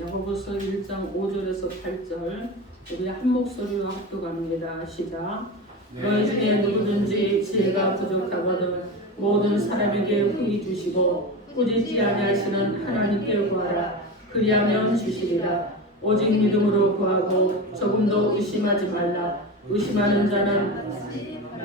야고보서 1장 5절에서 8절 우리 한 목소리로 합독합니다. 시작. 너희 중에 누구든지 지혜가 부족하거든 모든 사람에게 후히 주시고 꾸짖지 아니하시는 하나님께 구하라. 그리하면 주시리라. 오직 믿음으로 구하고 조금도 의심하지 말라. 의심하는 자는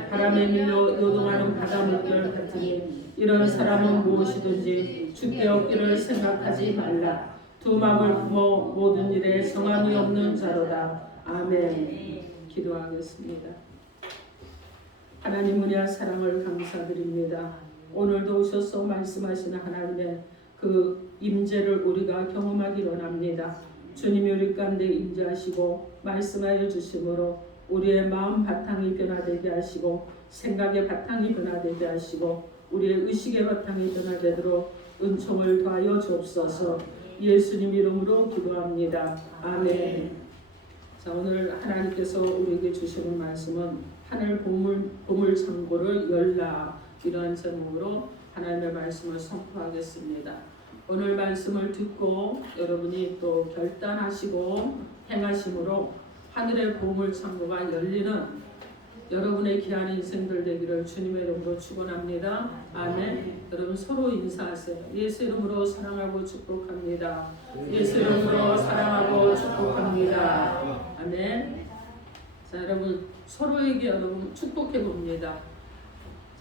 바람에 밀려 요동하는 바다 물결 같으니 이런 사람은 무엇이든지 주께 얻기를 생각하지 말라. 두 마음을 품어 모든 일에 성함이 없는 자로다. 아멘. 기도하겠습니다. 하나님 은혜와 사랑을 감사드립니다. 오늘도 오셔서 말씀하시는 하나님의 그 임재를 우리가 경험하기 원합니다. 주님이 우리 가운데 임재하시고 말씀하여 주심으로 우리의 마음 바탕이 변화되게 하시고 생각의 바탕이 변화되게 하시고 우리의 의식의 바탕이 변화되도록 은총을 더하여 주옵소서. 예수님 이름으로 기도합니다. 아멘. 자, 오늘 하나님께서 우리에게 주시는 말씀은 하늘 보물 창고를 열라, 이러한 제목으로 하나님의 말씀을 선포하겠습니다. 오늘 말씀을 듣고 여러분이 또 결단하시고 행하심으로 하늘의 보물 창고가 열리는 여러분의 귀한 인생들 되기를 주님의 이름으로 축원합니다. 아멘. 여러분 서로 인사하세요. 예수 이름으로 사랑하고 축복합니다. 예수 이름으로 사랑하고 축복합니다. 아멘. 자, 여러분 서로에게 여러분 축복해 봅니다.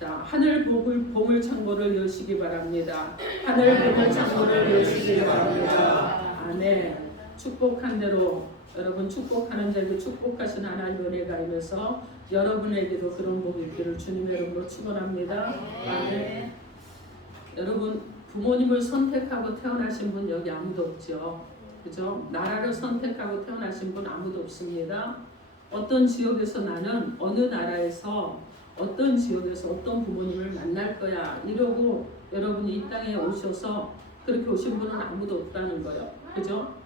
자, 하늘 보물 창고를 여시기 바랍니다. 하늘 보물 창고를 여시기 바랍니다. 아멘. 축복한 대로 여러분 축복하는 자에게 축복하신 하나님의 은혜가 임해서 여러분에게도 그런 복이 있기를 주님의 이름으로 축원합니다. 아멘. 여러분 부모님을 선택하고 태어나신 분 여기 아무도 없죠. 그죠? 나라를 선택하고 태어나신 분 아무도 없습니다. 어떤 지역에서 나는 어느 나라에서 어떤 지역에서 어떤 부모님을 만날 거야 이러고 여러분이 이 땅에 오셔서 그렇게 오신 분은 아무도 없다는 거예요. 그죠?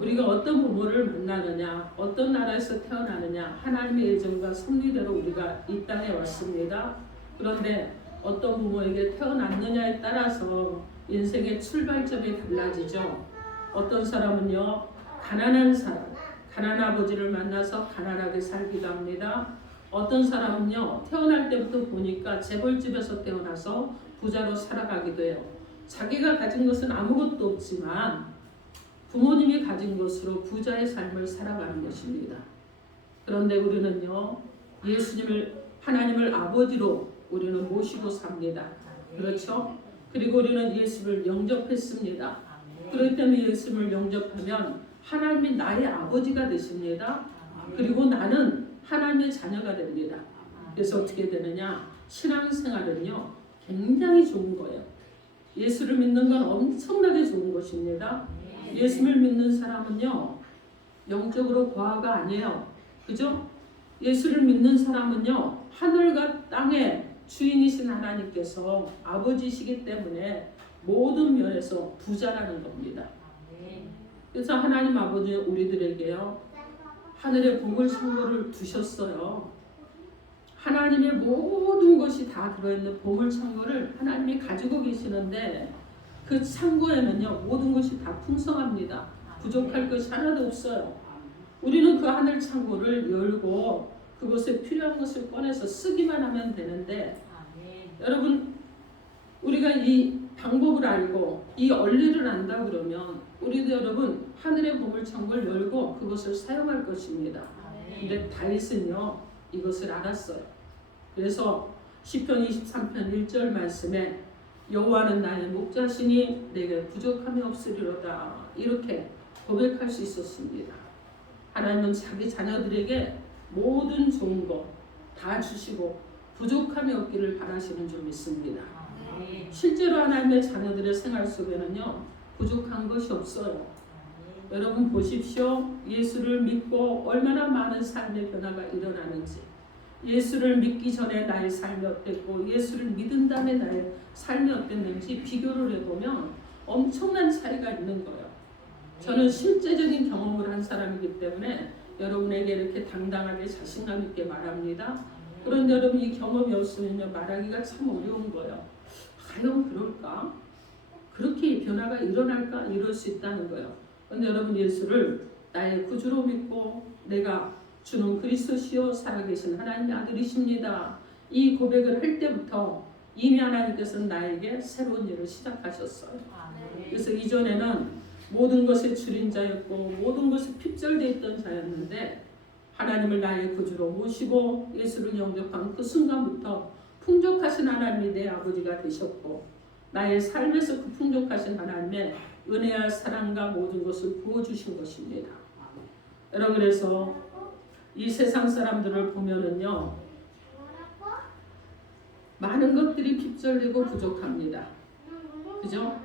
우리가 어떤 부모를 만나느냐, 어떤 나라에서 태어나느냐, 하나님의 예정과 섭리대로 우리가 이 땅에 왔습니다. 그런데 어떤 부모에게 태어났느냐에 따라서 인생의 출발점이 달라지죠. 어떤 사람은요, 가난한 사람, 가난한 아버지를 만나서 가난하게 살기도 합니다. 어떤 사람은요, 태어날 때부터 보니까 재벌집에서 태어나서 부자로 살아가기도 해요. 자기가 가진 것은 아무것도 없지만 부모님이 가진 것으로 부자의 삶을 살아가는 것입니다. 그런데 우리는요, 예수님을, 하나님을 아버지로 우리는 모시고 삽니다. 그렇죠? 그리고 우리는 예수를 영접했습니다. 그렇기 때문에 예수를 영접하면 하나님이 나의 아버지가 되십니다. 그리고 나는 하나님의 자녀가 됩니다. 그래서 어떻게 되느냐? 신앙생활은요, 굉장히 좋은 거예요. 예수를 믿는 건 엄청나게 좋은 것입니다. 예수를 믿는 사람은요, 영적으로 고아가 아니에요. 그죠? 예수를 믿는 사람은요, 하늘과 땅의 주인이신 하나님께서 아버지시기 때문에 모든 면에서 부자라는 겁니다. 그래서 하나님 아버지 우리들에게요, 하늘의 보물 창고를 두셨어요. 하나님의 모든 것이 다 들어있는 보물 창고를 하나님이 가지고 계시는데 그 창고에는요, 모든 것이 다 풍성합니다. 부족할 것이 하나도 없어요. 우리는 그 하늘 창고를 열고 그것에 필요한 것을 꺼내서 쓰기만 하면 되는데, 여러분 우리가 이 방법을 알고 이 원리를 안다 그러면 우리도 여러분 하늘의 보물 창고를 열고 그것을 사용할 것입니다. 근데 다윗은요, 이것을 알았어요. 그래서 시편 23편 1절 말씀에 여호와는 나의 목자시니 내게 부족함이 없으리로다, 이렇게 고백할 수 있었습니다. 하나님은 자기 자녀들에게 모든 좋은 것 다 주시고 부족함이 없기를 바라시는 줄 믿습니다. 실제로 하나님의 자녀들의 생활 속에는요, 부족한 것이 없어요. 여러분 보십시오. 예수를 믿고 얼마나 많은 삶의 변화가 일어나는지. 예수를 믿기 전에 나의 삶이 어땠고 예수를 믿은 다음에 나의 삶이 어땠는지 비교를 해보면 엄청난 차이가 있는 거예요. 저는 실제적인 경험을 한 사람이기 때문에 여러분에게 이렇게 당당하게 자신감 있게 말합니다. 그런데 여러분 이 경험이 없으면요, 말하기가 참 어려운 거예요. 과연 그럴까? 그렇게 변화가 일어날까? 이럴 수 있다는 거예요. 그런데 여러분 예수를 나의 구주로 믿고 내가 주는 그리스도시요 살아계신 하나님의 아들이십니다. 이 고백을 할 때부터 이미 하나님께서는 나에게 새로운 일을 시작하셨어요. 그래서 이전에는 모든 것에 줄인 자였고 모든 것에 핍절되어 있던 자였는데 하나님을 나의 구주로 모시고 예수를 영접한 그 순간부터 풍족하신 하나님이 내 아버지가 되셨고 나의 삶에서 그 풍족하신 하나님의 은혜와 사랑과 모든 것을 부어주신 것입니다. 여러분 그래서 이 세상 사람들을 보면은요 많은 것들이 핍절되고 부족합니다. 그죠?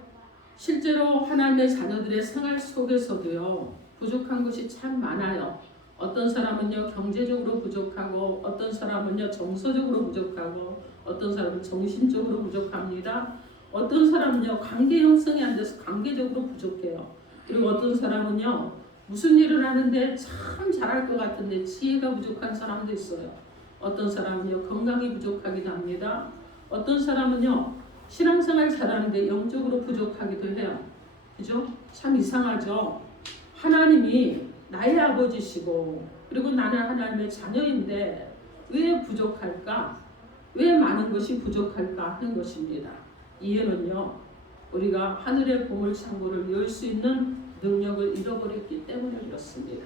실제로 하나님의 자녀들의 생활 속에서도요 부족한 것이 참 많아요. 어떤 사람은요 경제적으로 부족하고 어떤 사람은요 정서적으로 부족하고 어떤 사람은 정신적으로 부족합니다. 어떤 사람은요 관계 형성이 안 돼서 관계적으로 부족해요. 그리고 어떤 사람은요 무슨 일을 하는데 참 잘할 것 같은데 지혜가 부족한 사람도 있어요. 어떤 사람은요 건강이 부족하기도 합니다. 어떤 사람은요 신앙생활 잘하는데 영적으로 부족하기도 해요. 그죠? 참 이상하죠? 하나님이 나의 아버지시고 그리고 나는 하나님의 자녀인데 왜 부족할까? 왜 많은 것이 부족할까 하는 것입니다. 이유는요 우리가 하늘의 보물 창고를 열 수 있는 능력을 잃어버렸기 때문에 그렇습니다.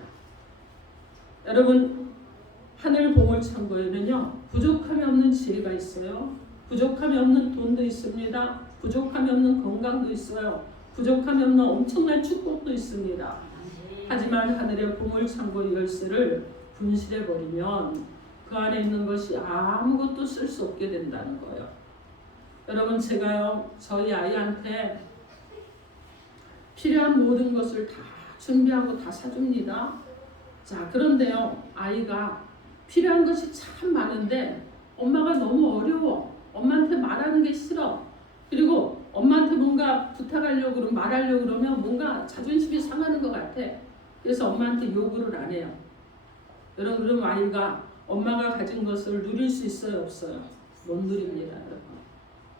여러분 하늘 보물 창고에는요 부족함이 없는 지혜가 있어요. 부족함이 없는 돈도 있습니다. 부족함이 없는 건강도 있어요. 부족함이 없는 엄청난 축복도 있습니다. 하지만 하늘의 보물 창고 열쇠를 분실해버리면 그 안에 있는 것이 아무것도 쓸 수 없게 된다는 거예요. 여러분 제가요 저희 아이한테 필요한 모든 것을 다 준비하고 다 사줍니다. 자 그런데요 아이가 필요한 것이 참 많은데 엄마가 너무 어려워. 엄마한테 말하는 게 싫어. 그리고 엄마한테 뭔가 부탁하려고 그러면 말하려고 그러면 뭔가 자존심이 상하는 것 같아. 그래서 엄마한테 요구를 안 해요. 여러분 그럼 아이가 엄마가 가진 것을 누릴 수 있어요 없어요? 못 누립니다.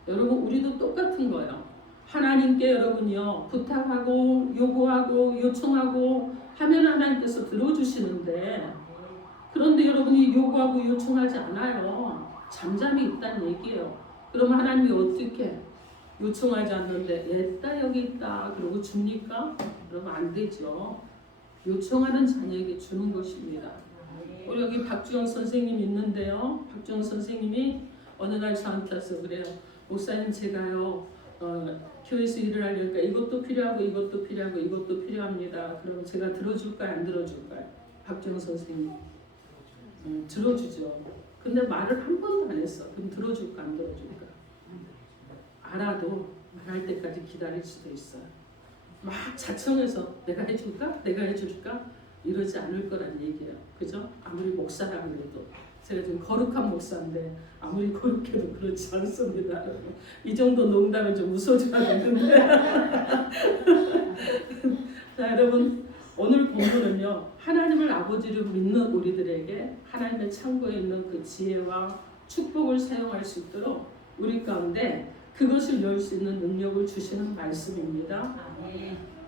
여러분 우리도 똑같은 거예요. 하나님께 여러분이요 부탁하고 요구하고 요청하고 하면 하나님께서 들어주시는데 그런데 여러분이 요구하고 요청하지 않아요. 잠잠히 있다는 얘기예요. 그러면 하나님이 어떻게 요청하지 않는데 애따 여기 있다 그러고 줍니까? 그러면 안 되죠. 요청하는 자녀에게 주는 것입니다. 우리 여기 박주영 선생님 있는데요. 박주영 선생님이 어느 날 저한테 와서 그래요. 목사님 제가요 교회에서 일을 하려니까 이것도 필요하고 이것도 필요하고 이것도 필요합니다. 그럼 제가 들어줄까요 안 들어줄까요? 박주영 선생님 들어주죠. 근데 말을 한 번도 안 했어. 그럼 들어줄까 안 들어줄까? 알아도 말할 때까지 기다릴 수도 있어요. 막 자청해서 내가 해줄까? 내가 해줄까? 이러지 않을 거란 얘기예요. 그죠? 아무리 목사라 그래도 제가 지금 거룩한 목사인데 아무리 거룩해도 그렇지 않습니다. 이 정도 농담은 좀 웃어줘야 되는데 자 여러분 오늘 본문은요 하나님을 아버지로 믿는 우리들에게 하나님의 창고에 있는 그 지혜와 축복을 사용할 수 있도록 우리 가운데 그것을 열 수 있는 능력을 주시는 말씀입니다.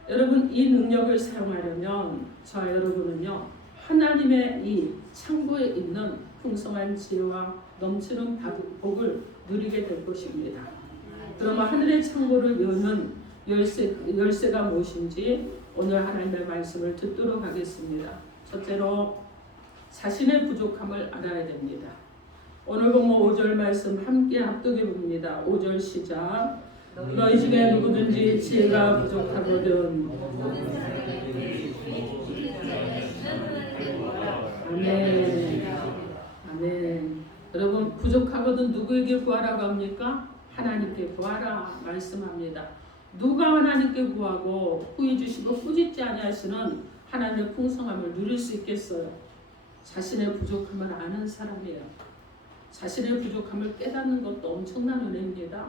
여러분 이 능력을 사용하려면 저와 여러분은요 하나님의 이 창고에 있는 풍성한 지혜와 넘치는 복을 누리게 될 것입니다. 그러면 하늘의 창고를 여는 열쇠가 무엇인지 오늘 하나님의 말씀을 듣도록 하겠습니다. 첫째로 자신의 부족함을 알아야 됩니다. 오늘 본문 5절 말씀 함께 합독해 봅니다. 5절 시작. 너희 중에 누구든지 지혜가 부족하거든 아멘. 아멘. 여러분 부족하거든 누구에게 구하라고 합니까? 하나님께 구하라 말씀합니다. 누가 하나님께 구하고 후히 주시고 꾸짖지 아니하시는 하나님의 풍성함을 누릴 수 있겠어요? 자신의 부족함을 아는 사람이에요. 자신의 부족함을 깨닫는 것도 엄청난 은혜입니다.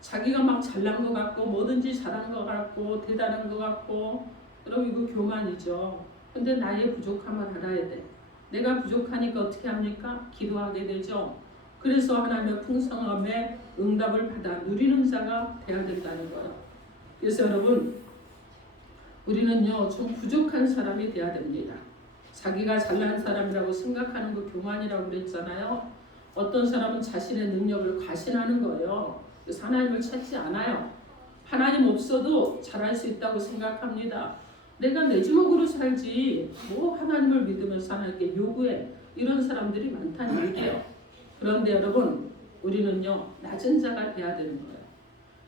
자기가 막 잘난 것 같고 뭐든지 잘한 것 같고 대단한 것 같고 그럼 이거 교만이죠. 근데 나의 부족함을 알아야 돼. 내가 부족하니까 어떻게 합니까? 기도하게 되죠. 그래서 하나님의 풍성함에 응답을 받아 누리는 자가 되어야 된다는 거예요. 그래서 여러분 우리는요 좀 부족한 사람이 돼야 됩니다. 자기가 잘난 사람이라고 생각하는 거 교만이라고 그랬잖아요. 어떤 사람은 자신의 능력을 과신하는 거예요. 그래서 하나님을 찾지 않아요. 하나님 없어도 잘할 수 있다고 생각합니다. 내가 내 주먹으로 살지 뭐 하나님을 믿으면서 하나님께 요구해. 이런 사람들이 많다는 얘기예요. 그런데 여러분 우리는요 낮은 자가 돼야 되는 거예요.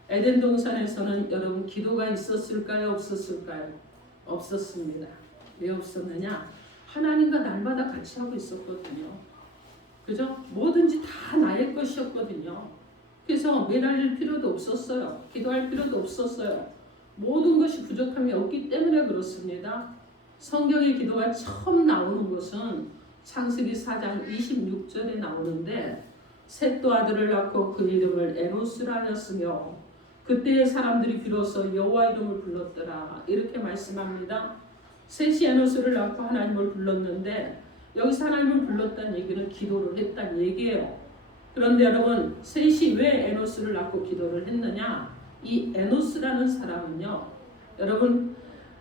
에덴 동산에서는 여러분 기도가 있었을까요? 없었을까요? 없었습니다. 왜 없었느냐? 하나님과 날마다 같이 하고 있었거든요. 그죠? 뭐든지 다 나의 것이었거든요. 그래서 매달릴 필요도 없었어요. 기도할 필요도 없었어요. 모든 것이 부족함이 없기 때문에 그렇습니다. 성경의 기도가 처음 나오는 것은 창세기 4장 26절에 나오는데 셋도 아들을 낳고 그 이름을 에노스라 하였으며 그때의 사람들이 비로소 여호와 이름을 불렀더라. 이렇게 말씀합니다. 셋이 에노스를 낳고 하나님을 불렀는데 여기서 하나님을 불렀다는 얘기는 기도를 했다는 얘기예요. 그런데 여러분 셋이 왜 에노스를 낳고 기도를 했느냐? 이 에노스라는 사람은요 여러분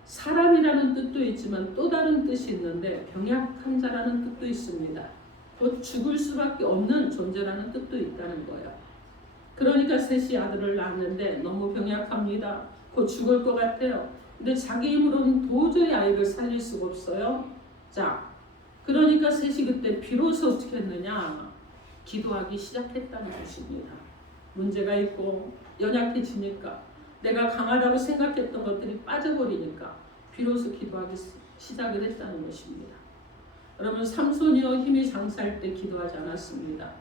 사람이라는 뜻도 있지만 또 다른 뜻이 있는데 병약한 자라는 뜻도 있습니다. 곧 죽을 수밖에 없는 존재라는 뜻도 있다는 거예요. 그러니까 셋이 아들을 낳았는데 너무 병약합니다. 곧 죽을 것 같아요. 근데 자기 힘으로는 도저히 아이를 살릴 수가 없어요. 자, 그러니까 셋이 그때 비로소 어떻게 했느냐? 기도하기 시작했다는 것입니다. 문제가 있고 연약해지니까 내가 강하다고 생각했던 것들이 빠져버리니까 비로소 기도하기 시작을 했다는 것입니다. 여러분 삼손이요 힘이 장사할 때 기도하지 않았습니다.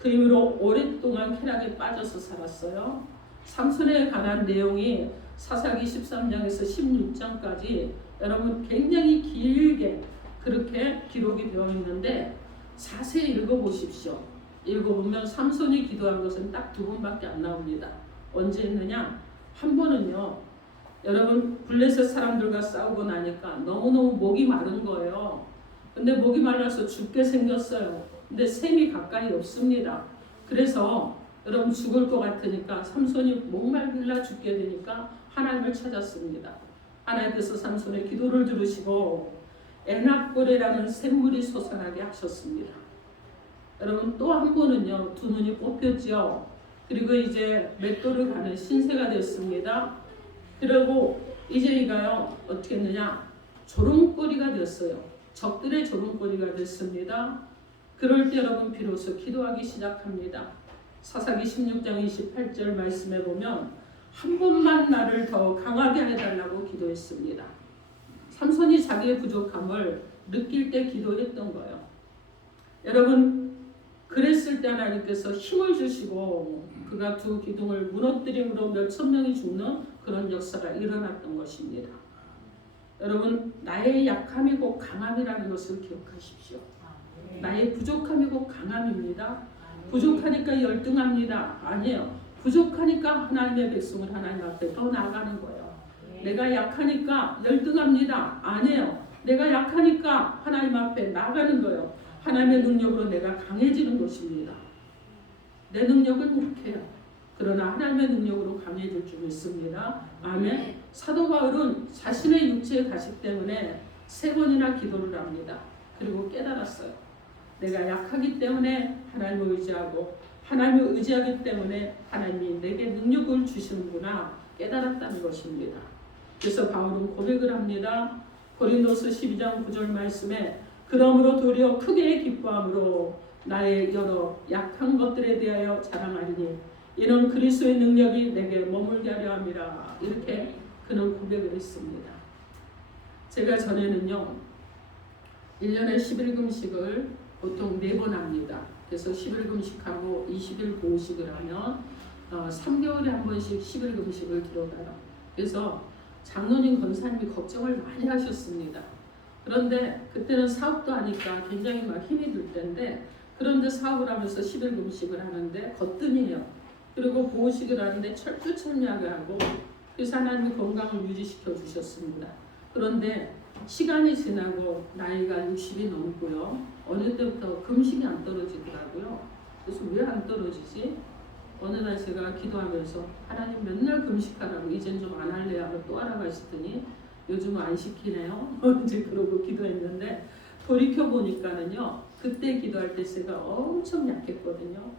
그 힘으로 오랫동안 쾌락에 빠져서 살았어요. 삼손에 관한 내용이 사사기 13장에서 16장까지 여러분 굉장히 길게 그렇게 기록이 되어 있는데 자세히 읽어보십시오. 읽어보면 삼손이 기도한 것은 딱 2번밖에 안 나옵니다. 언제 했느냐? 한 번은요. 여러분 블레셋 사람들과 싸우고 나니까 너무너무 목이 마른 거예요. 근데 목이 말라서 죽게 생겼어요. 근데 샘이 가까이 없습니다. 그래서 여러분 죽을 것 같으니까 삼손이 목말라 죽게 되니까 하나님을 찾았습니다. 하나님께서 삼손의 기도를 들으시고 에낙고레라는 샘물이 솟아나게 하셨습니다. 여러분 또 한 번은요 2눈이 뽑혔죠. 그리고 이제 맷돌을 가는 신세가 됐습니다. 그리고 이제 이가요 어떻게 했느냐 조롱거리가 됐어요. 적들의 조롱거리가 됐습니다. 그럴 때 여러분 비로소 기도하기 시작합니다. 사사기 16장 28절 말씀에 보면 한 번만 나를 더 강하게 해달라고 기도했습니다. 삼손이 자기의 부족함을 느낄 때 기도했던 거예요. 여러분 그랬을 때 하나님께서 힘을 주시고 그가 두 기둥을 무너뜨림으로 몇천 명이 죽는 그런 역사가 일어났던 것입니다. 여러분 나의 약함이 곧 강함이라는 것을 기억하십시오. 나의 부족함이 곧 강함입니다. 부족하니까 열등합니다. 아니에요. 부족하니까 하나님의 백성을 하나님 앞에 더 나아가는 거예요. 내가 약하니까 열등합니다. 아니에요. 내가 약하니까 하나님 앞에 나가는 거예요. 하나님의 능력으로 내가 강해지는 것입니다. 내 능력은 약해요. 그러나 하나님의 능력으로 강해질 줄 믿습니다. 아멘. 사도 바울은 자신의 육체의 가식 때문에 3번이나 기도를 합니다. 그리고 깨달았어요. 내가 약하기 때문에 하나님을 의지하고 하나님을 의지하기 때문에 하나님이 내게 능력을 주시는구나 깨달았다는 것입니다. 그래서 바울은 고백을 합니다. 고린도서 12장 9절 말씀에 그러므로 도리어 크게 기뻐함으로 나의 여러 약한 것들에 대하여 자랑하리니 이는 그리스도의 능력이 내게 머물게 하려 함이라. 이렇게 그는 고백을 했습니다. 제가 전에는요 1년에 11금식을 보통 4번 합니다. 그래서 11금식하고 20일 보호식을 하면 3개월에 한 번씩 11금식을 들어가요. 그래서 장로님 권사님이 걱정을 많이 하셨습니다. 그런데 그때는 사업도 하니까 굉장히 막 힘이 들 때인데 그런데 사업을 하면서 11금식을 하는데 거뜬히요. 그리고 보호식을 하는데 철두철미하게 하고 그래서 하나님이 건강을 유지시켜 주셨습니다. 그런데 시간이 지나고 나이가 60이 넘고요. 어느 때부터 금식이 안 떨어지더라고요. 그래서 왜 안 떨어지지? 어느 날 제가 기도하면서 하나님 맨날 금식하라고 이젠 좀 안 할래 하고 또 알아가시더니 요즘은 안 시키네요. 이제 그러고 기도했는데 돌이켜 보니까는요. 그때 기도할 때 제가 엄청 약했거든요.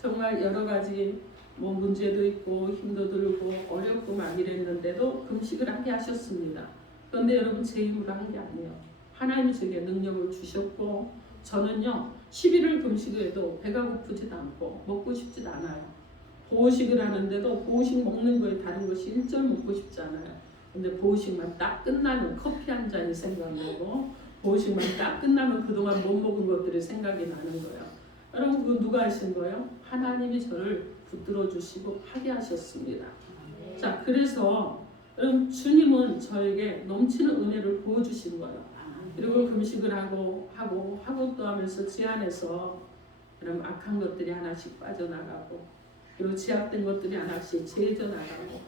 정말 여러 가지 뭐 문제도 있고 힘도 들고 어렵고 막 이랬는데도 금식을 하게 하셨습니다. 그런데 여러분 제 힘으로 한 게 아니에요. 하나님이 제게 능력을 주셨고 저는요 10일을 금식을 해도 배가 고프지도 않고 먹고 싶지도 않아요. 보호식을 하는데도 보호식 먹는 거에 다른 것이 일절 먹고 싶지 않아요. 근데 보호식만 딱 끝나면 커피 한 잔이 생각나고 보호식만 딱 끝나면 그동안 못 먹은 것들이 생각이 나는 거예요. 여러분 그 누가 하신 거예요? 하나님이 저를 붙들어 주시고 하게 하셨습니다. 자 그래서 여러분 주님은 저에게 넘치는 은혜를 부어주신 거예요. 그리고 금식을 하고 또 하면서 제 안에서 여러분 악한 것들이 하나씩 빠져나가고 그리고 제약된 것들이 하나씩 제져나가고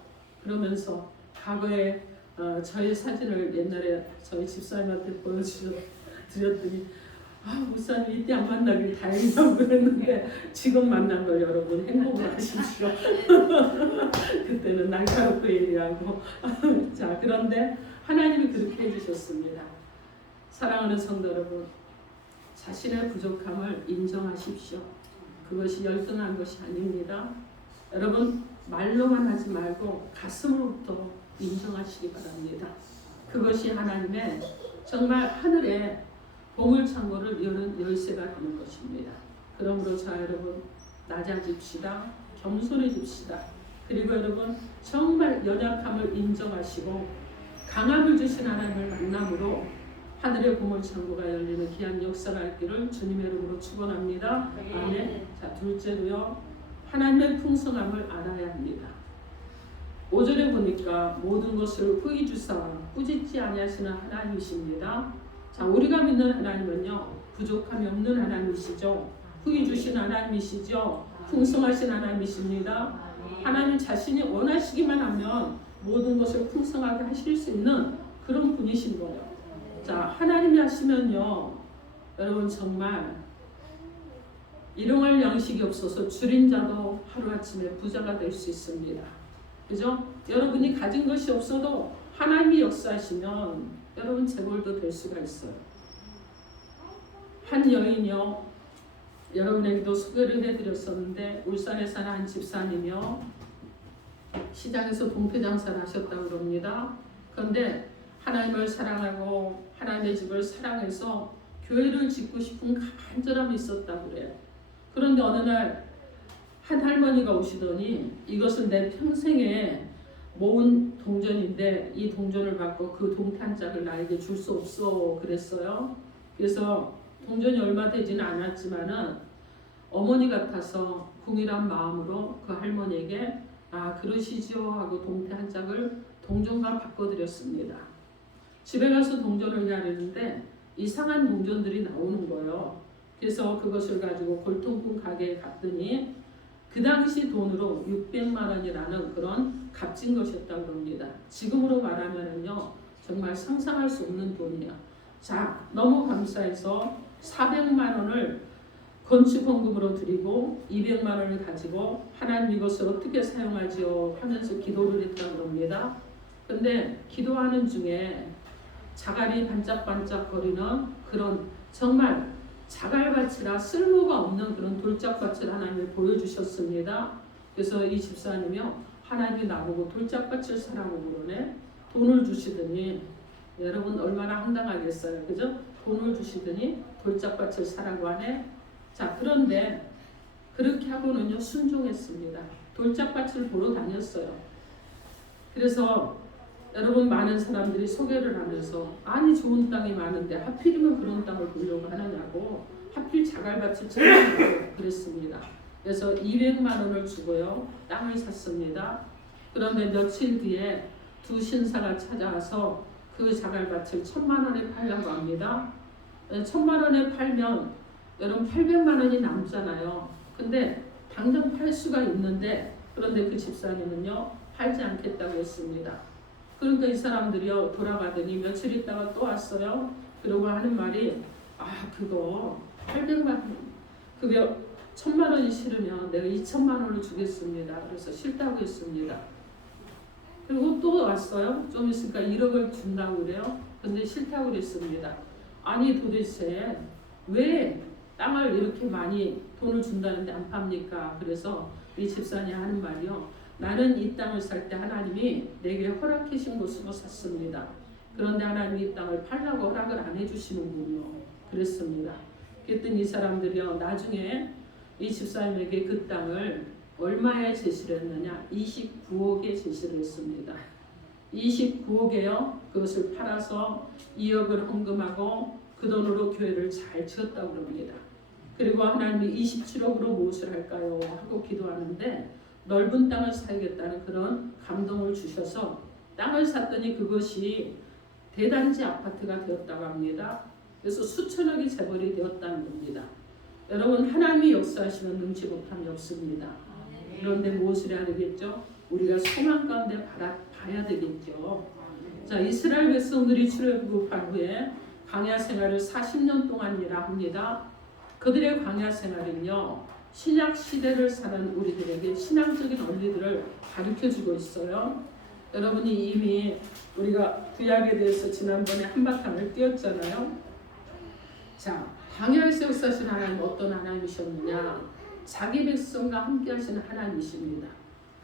그러면서 과거에 저의 사진을 옛날에 저희 집사님한테 보여드렸더니 목사님 이때 안 만나길 다행이라고 그랬는데 지금 만난 걸 여러분 행복을 하십시오. 그때는 날카롭고 예리하고 자 그런데 하나님이 그렇게 해주셨습니다. 사랑하는 성도 여러분 자신의 부족함을 인정하십시오. 그것이 열등한 것이 아닙니다. 여러분 말로만 하지 말고 가슴으로부터 인정하시기 바랍니다. 그것이 하나님의 정말 하늘에 보물창고를 여는 열쇠가 되는 것입니다. 그러므로 자 여러분 낮아집시다. 겸손해집시다. 그리고 여러분 정말 연약함을 인정하시고 강함을 주신 하나님을 만남으로 하늘의 보물창고가 열리는 귀한 역사가 있기를 주님의 이름으로 축원합니다. 아멘. 자 둘째로요. 하나님의 풍성함을 알아야 합니다. 5절에 보니까 모든 것을 후히 주사 꾸짖지 아니하시는 하나님이십니다. 자 우리가 믿는 하나님은요. 부족함이 없는 하나님이시죠. 후히 주신 하나님이시죠. 풍성하신 하나님이십니다. 하나님 자신이 원하시기만 하면 모든 것을 풍성하게 하실 수 있는 그런 분이신 거예요. 자 하나님이 하시면요. 여러분 정말 일용할 양식이 없어서 줄인 자도 하루아침에 부자가 될 수 있습니다. 그죠? 여러분이 가진 것이 없어도 하나님이 역사하시면 여러분 재벌도 될 수가 있어요. 한 여인이요. 여러분에게도 소개를 해드렸었는데 울산에 사는 한 집사님이요. 시장에서 동태장사를 하셨다고 그럽니다. 그런데 하나님을 사랑하고 하나님의 집을 사랑해서 교회를 짓고 싶은 간절함이 있었다고 그래요. 그런데 어느 날 한 할머니가 오시더니 이것은 내 평생에 모은 동전인데 이 동전을 받고 그 동태 한 짝을 나에게 줄 수 없어 그랬어요. 그래서 동전이 얼마 되지는 않았지만은 어머니 같아서 궁일한 마음으로 그 할머니에게 그러시지요 하고 동태 한 짝을 동전과 바꿔드렸습니다. 집에 가서 동전을 기다리는데 이상한 동전들이 나오는 거예요. 그래서 그것을 가지고 골동품 가게에 갔더니 그 당시 돈으로 600만 원이라는 그런 값진 것이었다고 합니다. 지금으로 말하면요 정말 상상할 수 없는 돈이에요. 자 너무 감사해서 400만 원을 건축 헌금으로 드리고 200만 원을 가지고 하나님 이것을 어떻게 사용하지요 하면서 기도를 했다고 합니다. 근데 기도하는 중에 자갈이 반짝반짝 거리는 그런 정말 자갈밭이라 쓸모가 없는 그런 돌짝밭을 하나님이 보여주셨습니다. 그래서 이 집사님이요 하나님이 나보고 돌짝밭을 사라고 그러네. 돈을 주시더니 여러분 얼마나 황당하겠어요. 그죠? 돈을 주시더니 돌짝밭을 사라고 하네. 자 그런데 그렇게 하고는요 순종했습니다. 돌짝밭을 보러 다녔어요. 그래서 여러분 많은 사람들이 소개를 하면서 아니 좋은 땅이 많은데 하필이면 그런 땅을 보려고 하느냐고 하필 자갈밭을 찾으려고 그랬습니다. 그래서 200만 원을 주고요 땅을 샀습니다. 그런데 며칠 뒤에 두 신사가 찾아와서 그 자갈밭을 1,000만 원에 팔려고 합니다. 1,000만 원에 팔면 여러분 800만 원이 남잖아요. 근데 당장 팔 수가 있는데 그런데 그 집사님은요 팔지 않겠다고 했습니다. 그러니까 이 사람들이요 돌아가더니 며칠 있다가 또 왔어요. 그러고 하는 말이 그거 800만 원 그게 1,000만 원이 싫으면 내가 2,000만 원을 주겠습니다. 그래서 싫다고 했습니다. 그리고 또 왔어요. 좀 있으니까 1억을 준다고 그래요. 근데 싫다고 그랬습니다. 아니 도대체 왜 땅을 이렇게 많이 돈을 준다는데 안 팝니까? 그래서 이 집사님 하는 말이요. 나는 이 땅을 살 때 하나님이 내게 허락해 주신 곳으로 샀습니다. 그런데 하나님이 이 땅을 팔라고 허락을 안 해주시는군요. 그랬습니다. 그랬더니 이 사람들이요. 나중에 이 집사님에게 그 땅을 얼마에 제시를 했느냐? 29억에 제시를 했습니다. 29억에요. 그것을 팔아서 2억을 헌금하고 그 돈으로 교회를 잘 지었다고 그럽니다. 그리고 하나님이 27억으로 무엇을 할까요? 하고 기도하는데 넓은 땅을 사야겠다는 그런 감동을 주셔서 땅을 샀더니 그것이 대단지 아파트가 되었다고 합니다. 그래서 수천억이 재벌이 되었다는 겁니다. 여러분 하나님이 역사하시면 능치 못함이 없습니다. 그런데 무엇을 해야 되겠죠? 우리가 소망 가운데 봐야 되겠죠. 자, 이스라엘 백성들이 출애굽한 후에 광야 생활을 40년 동안이라 합니다. 그들의 광야 생활은요. 신약 시대를 사는 우리들에게 신앙적인 원리들을 가르쳐주고 있어요. 여러분이 이미 우리가 구약에 대해서 지난번에 한바탕을 띄웠잖아요. 자, 광야에서 역사하신 하나님 어떤 하나님이셨느냐? 자기 백성과 함께 하시는 하나님이십니다.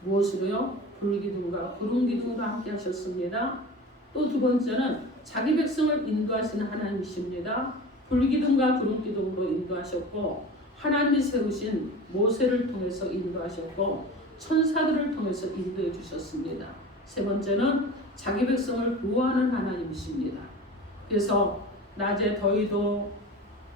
무엇으로요? 불기둥과 구름기둥과 함께 하셨습니다. 또 두 번째는 자기 백성을 인도하시는 하나님이십니다. 불기둥과 구름기둥으로 인도하셨고 하나님이 세우신 모세를 통해서 인도하셨고 천사들을 통해서 인도해 주셨습니다. 세 번째는 자기 백성을 보호하는 하나님이십니다. 그래서 낮에 더위도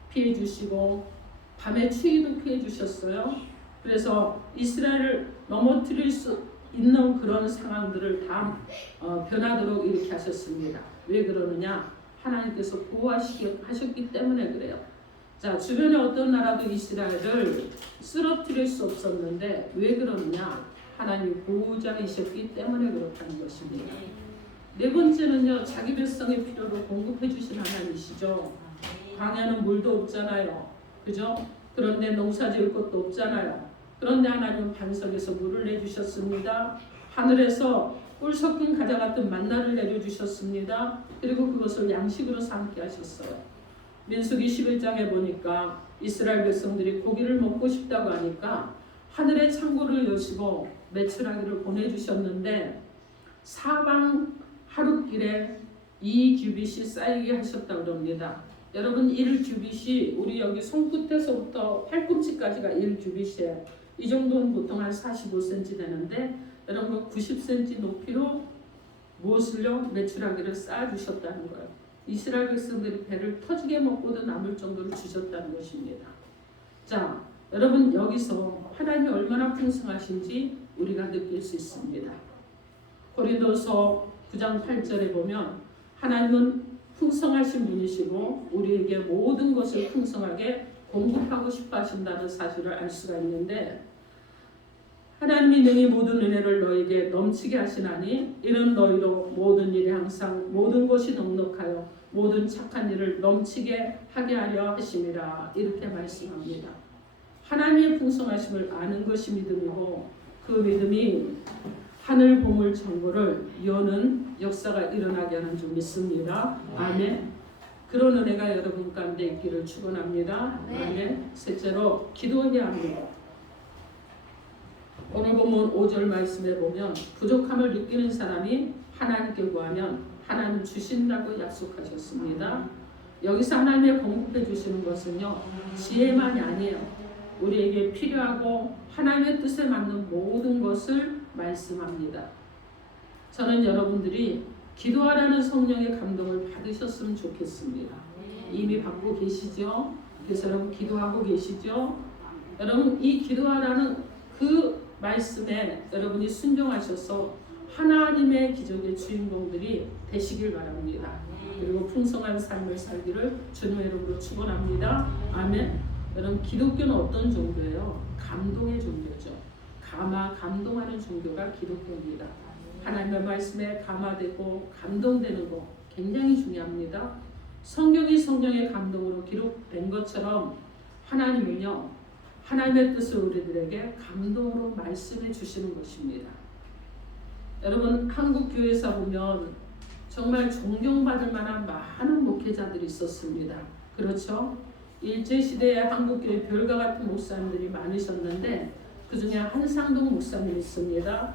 피해 주시고 밤에 추위도 피해 주셨어요. 그래서 이스라엘을 넘어뜨릴 수 있는 그런 상황들을 다 변하도록 이렇게 하셨습니다. 왜 그러느냐? 하나님께서 보호하셨기 때문에 그래요. 자, 주변에 어떤 나라도 이스라엘을 쓰러뜨릴 수 없었는데 왜 그러느냐? 하나님이 보호자이셨기 때문에 그렇다는 것입니다. 네 번째는요, 자기 백성의 필요를 공급해 주신 하나님이시죠. 광야는 물도 없잖아요. 그죠? 그런데 농사 지을 것도 없잖아요. 그런데 하나님은 반석에서 물을 내주셨습니다. 하늘에서 꿀 섞은 가자 같은 만나를 내려주셨습니다. 그리고 그것을 양식으로 삼게 하셨어요. 민수기 11장에 보니까 이스라엘 백성들이 고기를 먹고 싶다고 하니까 하늘의 창고를 여시고 메추라기를 보내주셨는데 사방 하룻길에 2규빗이 쌓이게 하셨다고 합니다. 여러분 1규빗이 우리 여기 손끝에서부터 팔꿈치까지가 1규빗이에요. 이 정도는 보통 한 45cm 되는데 여러분 90cm 높이로 무엇을요? 메추라기를 쌓아주셨다는 거예요. 이스라엘 백성들이 배를 터지게 먹고도 남을 정도로 주셨다는 것입니다. 자, 여러분 여기서 하나님이 얼마나 풍성하신지 우리가 느낄 수 있습니다. 고린도서 9장 8절에 보면 하나님은 풍성하신 분이시고 우리에게 모든 것을 풍성하게 공급하고 싶어 하신다는 사실을 알 수가 있는데 하나님이 능히 모든 은혜를 너에게 넘치게 하시나니 이는 너희로 모든 일에 항상 모든 것이 넉넉하여 모든 착한 일을 넘치게 하게 하려 하심이라 이렇게 말씀합니다. 하나님의 풍성하심을 아는 것이 믿음이고 그 믿음이 하늘 보물 창고를 여는 역사가 일어나게 하는 줄 믿습니다. 아멘. 그런 은혜가 여러분 가운데 있기를 축원합니다. 아멘. 셋째로 기도해야 합니다. 오늘 보면 5절 말씀에 보면 부족함을 느끼는 사람이 하나님께 구하면 하나님 주신다고 약속하셨습니다. 여기서 하나님의 공급해 주시는 것은요 지혜만이 아니에요. 우리에게 필요하고 하나님의 뜻에 맞는 모든 것을 말씀합니다. 저는 여러분들이 기도하라는 성령의 감동을 받으셨으면 좋겠습니다. 이미 받고 계시죠? 그래서 여러분 기도하고 계시죠? 여러분 이 기도하라는 그 말씀에 여러분이 순종하셔서 하나님의 기적의 주인공들이 되시길 바랍니다. 그리고 풍성한 삶을 살기를 주님의 이름으로 축원합니다. 아멘. 여러분 기독교는 어떤 종교예요? 감동의 종교죠. 감동하는 종교가 기독교입니다. 하나님의 말씀에 감화되고 감동되는 거 굉장히 중요합니다. 성경이 성령의 감동으로 기록된 것처럼 하나님은요 하나님의 뜻을 우리들에게 감동으로 말씀해 주시는 것입니다. 여러분 한국 교회사 보면 정말 존경받을 만한 많은 목회자들이 있었습니다. 그렇죠? 일제시대에 한국교회 별과 같은 목사님들이 많으셨는데 그 중에 한상동 목사님이 있습니다.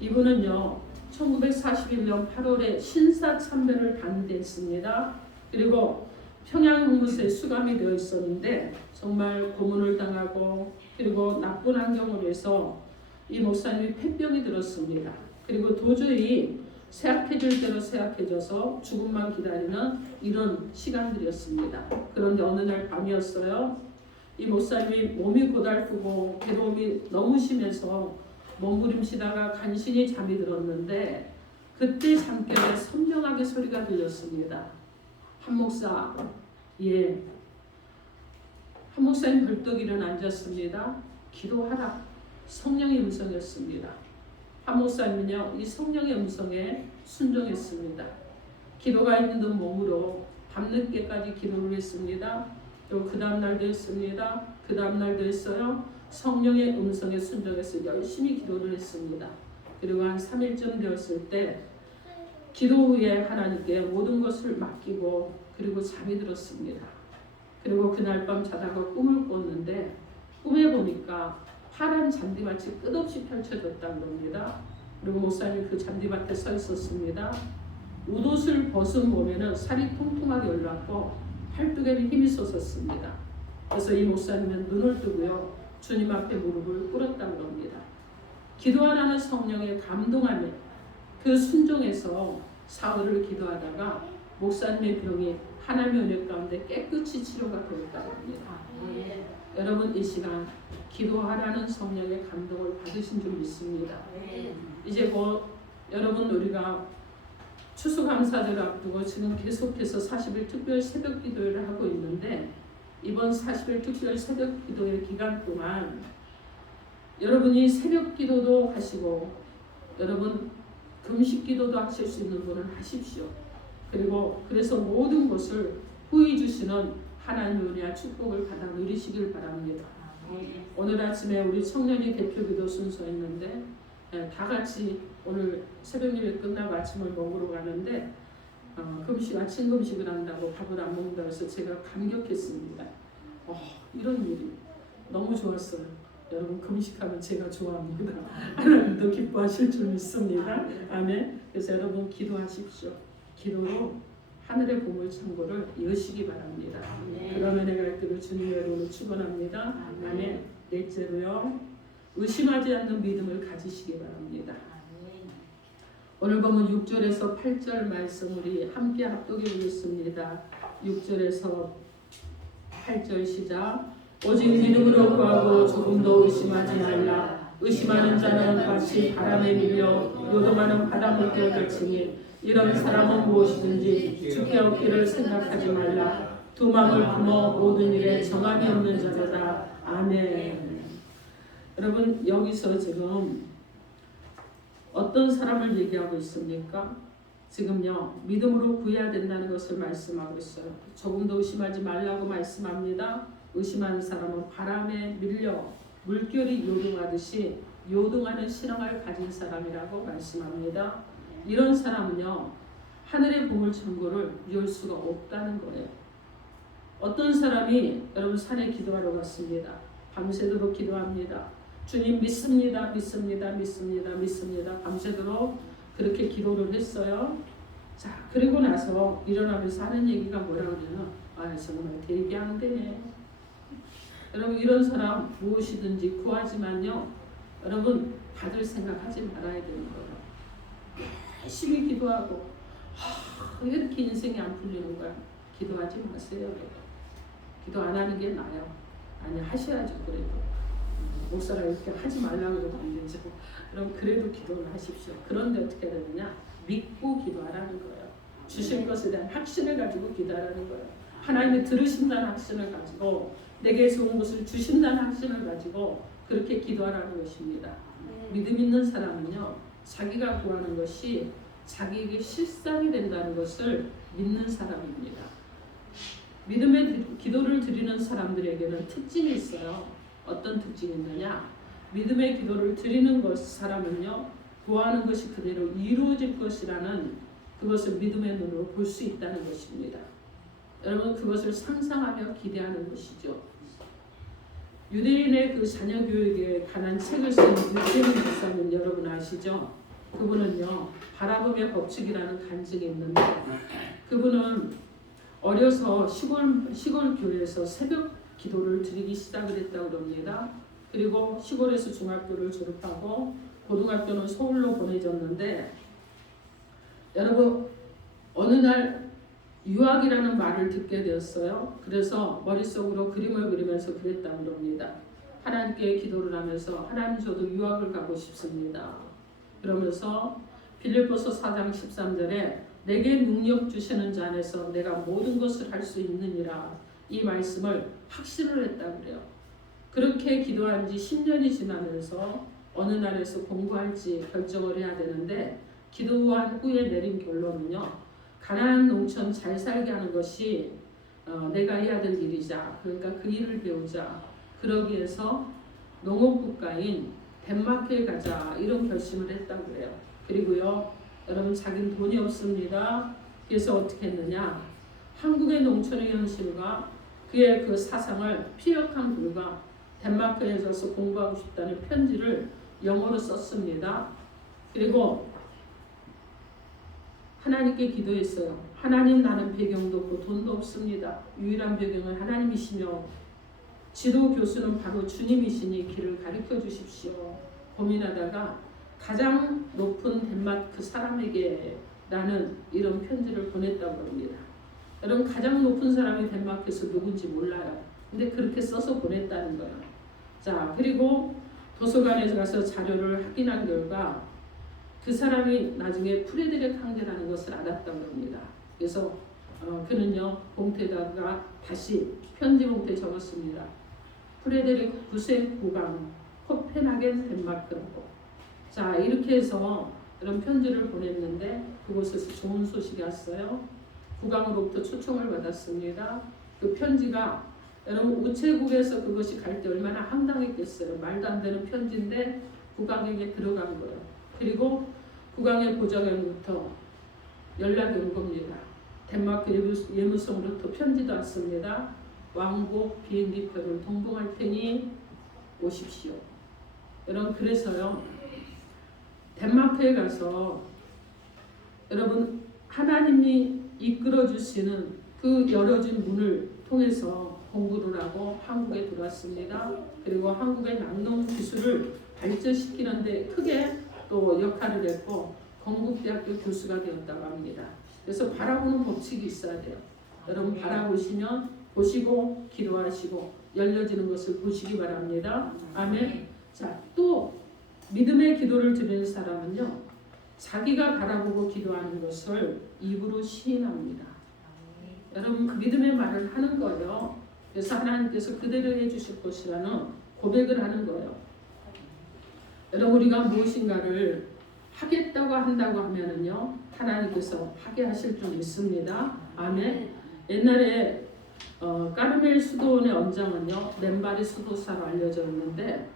이분은요 1941년 8월에 신사참배를 반대했습니다. 그리고 평양무소에 수감이 되어 있었는데 정말 고문을 당하고 그리고 나쁜 환경으로 해서 이 목사님이 폐병이 들었습니다. 그리고 도저히 쇠약해질 대로 쇠약해져서 죽음만 기다리는 이런 시간들이었습니다. 그런데 어느 날 밤이었어요. 이 목사님이 몸이 고달프고 괴로움이 너무 심해서 몸부림치다가 간신히 잠이 들었는데 그때 잠결에 선명하게 소리가 들렸습니다. 한 목사, 예, 한 목사님 벌떡 일어나 앉았습니다. 기도하라. 성령의 음성이었습니다. 한 목사님은요 이 성령의 음성에 순종했습니다. 기도가 있는 듯 몸으로 밤늦게까지 기도를 했습니다. 또 그 다음날도 했습니다. 그 다음날도 했어요. 성령의 음성에 순종해서 열심히 기도를 했습니다. 그리고 한 3일쯤 되었을 때 기도 후에 하나님께 모든 것을 맡기고 그리고 잠이 들었습니다. 그리고 그날 밤 자다가 꿈을 꿨는데 꿈에 보니까 파란 잔디밭이 끝없이 펼쳐졌다는 겁니다. 그리고 목사님이 그 잔디밭에 서 있었습니다. 옷을 벗은 몸에는 살이 통통하게 올랐고 팔뚝에는 힘이 솟았습니다. 그래서 이 목사님은 눈을 뜨고요 주님 앞에 무릎을 꿇었다는 겁니다. 기도하라는 성령의 감동함에 그 순종에서 사흘을 기도하다가 목사님의 병이 하나님의 은혜 가운데 깨끗이 치료가 되었다고 합니다. 여러분 이 시간 기도하라는 성령의 감동을 받으신 줄 믿습니다. 이제 곧 여러분 우리가 추수감사절을 앞두고 지금 계속해서 40일 특별 새벽 기도를 하고 있는데 이번 40일 특별 새벽 기도의 기간 동안 여러분이 새벽 기도도 하시고 여러분 금식 기도도 하실 수 있는 분은 하십시오. 그리고 그래서 모든 것을 후히 주시는 하나님의 은혜와 축복을 받아 누리시길 바랍니다. 오늘 아침에 우리 청년이 대표 기도 순서였는데 다 같이 오늘 새벽 예배 끝나고 아침을 먹으러 가는데 아침 금식을 한다고 밥을 안 먹는다고 해서 제가 감격했습니다. 이런 일이 너무 좋았어요. 여러분 금식하면 제가 좋아합니다. 하나님도 기뻐하실 줄 믿습니다. 아멘. 그래서 여러분 기도하십시오. 기도로 하늘의 보물 창고를 여시기 바랍니다. 그러면 내가 갈 때로 주님의 이름으로 축원합니다. 아멘. 넷째로요. 의심하지 않는 믿음을 가지시기 바랍니다. 오늘 보면 6절에서 8절 말씀 우리 함께 합독해 보겠습니다. 6절에서 8절 시작. 오직 믿음으로 구하고 조금도 의심하지 말라. 의심하는 자는 마치 바람에 밀려 요동하는 바닷물결 같으니 이런 사람은 무엇이든지 주께 얻기를 생각하지 말라. 두 마음을 품어 모든 일에 정함이 없는 자로다. 아멘. 여러분 여기서 지금 어떤 사람을 얘기하고 있습니까? 지금요 믿음으로 구해야 된다는 것을 말씀하고 있어요. 조금도 의심하지 말라고 말씀합니다. 의심하는 사람은 바람에 밀려 물결이 요동하듯이 요동하는 신앙을 가진 사람이라고 말씀합니다. 이런 사람은요 하늘의 보물 창고를 열 수가 없다는 거예요. 어떤 사람이 여러분 산에 기도하러 갔습니다. 밤새도록 기도합니다. 주님 믿습니다. 믿습니다. 믿습니다. 믿습니다. 밤새도록 그렇게 기도를 했어요. 자 그리고 나서 일어나면서 하는 얘기가 뭐라고 하냐면 정말 되게 안 되네. 여러분 이런 사람 무엇이든지 구하지만요 여러분 받을 생각하지 말아야 되는 거예요. 열심히 기도하고 왜 이렇게 인생이 안 풀리는 거야? 기도하지 마세요. 기도 안 하는 게 나아요. 아니 하셔야죠. 그래도 목사가 이렇게 하지 말라고 해도 안 되죠. 그럼 그래도 기도를 하십시오. 그런데 어떻게 되느냐? 믿고 기도하라는 거예요. 주신 것에 대한 확신을 가지고 기도하라는 거예요. 하나님이 들으신다는 확신을 가지고 내게서 온 것을 주신다는 확신을 가지고 그렇게 기도하라는 것입니다. 믿음 있는 사람은요 자기가 구하는 것이 자기에게 실상이 된다는 것을 믿는 사람입니다. 믿음의 기도를 드리는 사람들에게는 특징이 있어요. 어떤 특징이 있느냐? 믿음의 기도를 드리는 사람은요 구하는 것이 그대로 이루어질 것이라는 그것을 믿음의 눈으로 볼 수 있다는 것입니다. 여러분 그것을 상상하며 기대하는 것이죠. 유대인의 그 자녀 교육에 관한 책을 쓴 유태인 목사님 여러분 아시죠? 그분은요 바라봄의 법칙이라는 간증이 있는데 그분은 어려서 시골 교회에서 새벽 기도를 드리기 시작을 했다고 합니다. 그리고 시골에서 중학교를 졸업하고 고등학교는 서울로 보내졌는데 여러분 어느 날 유학이라는 말을 듣게 되었어요. 그래서 머릿속으로 그림을 그리면서 그랬다고 합니다. 하나님께 기도를 하면서 하나님 저도 유학을 가고 싶습니다. 그러면서 빌립보서 4장 13절에 내게 능력 주시는 자 안에서 내가 모든 것을 할 수 있느니라 이 말씀을 확신을 했다고 그래요. 그렇게 기도한 지 10년이 지나면서 어느 날에서 공부할지 결정을 해야 되는데 기도한 후에 내린 결론은요. 가난한 농촌 잘 살게 하는 것이 내가 해야 될 일이자. 그러니까 그 일을 배우자. 그러기 위해서 농업국가인 덴마크에 가자 이런 결심을 했다고 그래요. 그리고요. 여러분 자기는 돈이 없습니다. 그래서 어떻게 했느냐. 한국의 농촌의 현실과 그의 그 사상을 피력한 불과 덴마크에 가서 공부하고 싶다는 편지를 영어로 썼습니다. 그리고 하나님께 기도했어요. 하나님 나는 배경도 없고 돈도 없습니다. 유일한 배경은 하나님이시며 지도 교수는 바로 주님이시니 길을 가르쳐 주십시오. 고민하다가 가장 높은 덴마크 사람에게 라는 이런 편지를 보냈다고 합니다. 여러분 가장 높은 사람이 덴마크에서 누군지 몰라요. 근데 그렇게 써서 보냈다는 거예요. 자 그리고 도서관에 가서 자료를 확인한 결과 그 사람이 나중에 프레드릭 황제라는 것을 알았다고 합니다. 그래서 그는요 봉투에다가 다시 편지 봉투에 적었습니다. 프레드릭 9세 국왕 코펜하겐 덴마크라고. 자 이렇게 해서 이런 편지를 보냈는데 그곳에서 좋은 소식이 왔어요. 국왕으로부터 초청을 받았습니다. 그 편지가 여러분 우체국에서 그것이 갈 때 얼마나 황당했겠어요. 말도 안 되는 편지인데 국왕에게 들어간 거예요. 그리고 국왕의 보좌관부터 연락이 온 겁니다. 덴마크 예무성으로부터 편지도 왔습니다. 왕복 비행기표를 동봉할 테니 오십시오. 여러분 그래서요 덴마크에 가서 여러분 하나님이 이끌어 주시는 그 열어진 문을 통해서 공부를 하고 한국에 들어왔습니다. 그리고 한국의 낙농 기술을 발전시키는 데 크게 또 역할을 했고 건국대학교 교수가 되었다고 합니다. 그래서 바라보는 법칙이 있어야 돼요. 여러분 바라보시면 보시고 기도하시고 열려지는 것을 보시기 바랍니다. 아멘. 자, 또 믿음의 기도를 드리는 사람은요. 자기가 바라보고 기도하는 것을 입으로 시인합니다. 여러분 그 믿음의 말을 하는 거예요. 그래서 하나님께서 그대로 해주실 것이라는 고백을 하는 거예요. 여러분 우리가 무엇인가를 하겠다고 한다고 하면은요 하나님께서 하게 하실 줄 믿습니다. 아멘. 옛날에 까르멜 수도원의 원장은요 맨발의 수도사로 알려져 있는데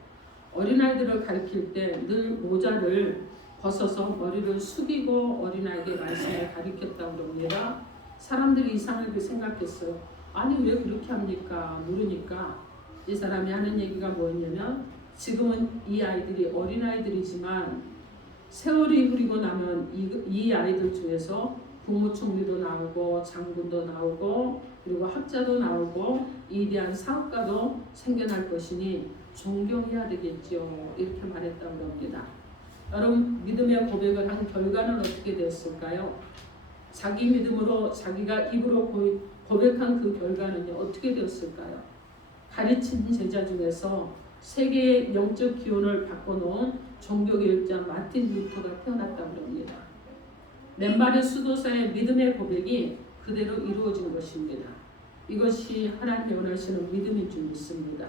어린아이들을 가르칠 때 늘 모자를 벗어서 머리를 숙이고 어린아이에게 말씀을 가르쳤다고 합니다. 사람들이 이상하게 생각했어요. 아니 왜 그렇게 합니까? 물으니까 이 사람이 하는 얘기가 뭐였냐면 지금은 이 아이들이 어린아이들이지만 세월이 흐르고 나면 이 아이들 중에서 국무총리도 나오고 장군도 나오고 그리고 학자도 나오고 위대한 사업가도 생겨날 것이니 존경해야 되겠죠. 이렇게 말했다고 합니다. 여러분 믿음의 고백을 한 결과는 어떻게 되었을까요? 자기 믿음으로 자기가 입으로 고백한 그 결과는요 어떻게 되었을까요? 가르친 제자 중에서 세계의 영적 기원을 바꿔놓은 종교개혁자 마틴 루터가 태어났다고 합니다. 맨발의 수도사의 믿음의 고백이 그대로 이루어진 것입니다. 이것이 하나님이 원하시는 믿음인 줄 믿습니다.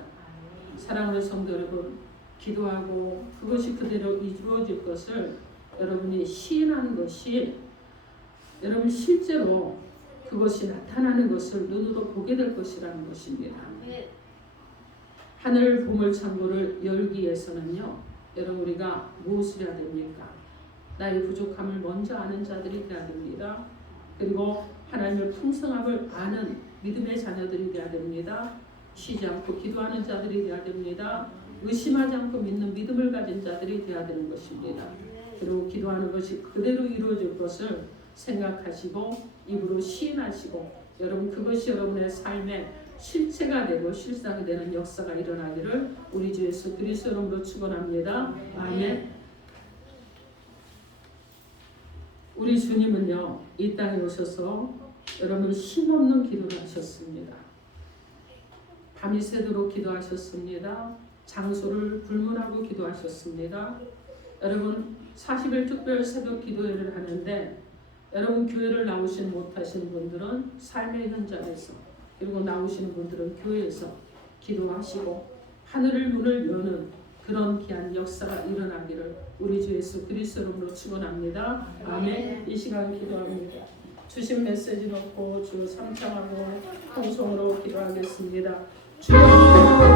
사랑하는 성도 여러분, 기도하고 그것이 그대로 이루어질 것을 여러분이 시인하는 것이 여러분 실제로 그것이 나타나는 것을 눈으로 보게 될 것이라는 것입니다. 하늘 보물 창고를 열기 위해서는요, 여러분 우리가 무엇을 해야 됩니까? 나의 부족함을 먼저 아는 자들이 되어야 됩니다. 그리고 하나님의 풍성함을 아는 믿음의 자녀들이 되어야 됩니다. 쉬지 않고 기도하는 자들이 되어야 됩니다. 의심하지 않고 믿는 믿음을 가진 자들이 되어야 되는 것입니다. 그리고 기도하는 것이 그대로 이루어질 것을 생각하시고 입으로 시인하시고 여러분 그것이 여러분의 삶의 실체가 되고 실상이 되는 역사가 일어나기를 우리 주 예수 그리스도 이름으로 축원합니다. 아멘. 우리 주님은요 이 땅에 오셔서 여러분 힘없는 기도를 하셨습니다. 밤이 새도록 기도하셨습니다. 장소를 불문하고 기도하셨습니다. 여러분 40일 특별 새벽 기도회를 하는데 여러분 교회를 나오지 못하시는 분들은 삶의 현장에서 그리고 나오시는 분들은 교회에서 기도하시고 하늘을 문을 여는 그런 귀한 역사가 일어나기를 우리 주 예수 그리스도 이름으로 축원합니다. 아멘. 이 시간 기도합니다. 주신 메시지 놓고 주 삼창하고 통성으로 기도하겠습니다. 주여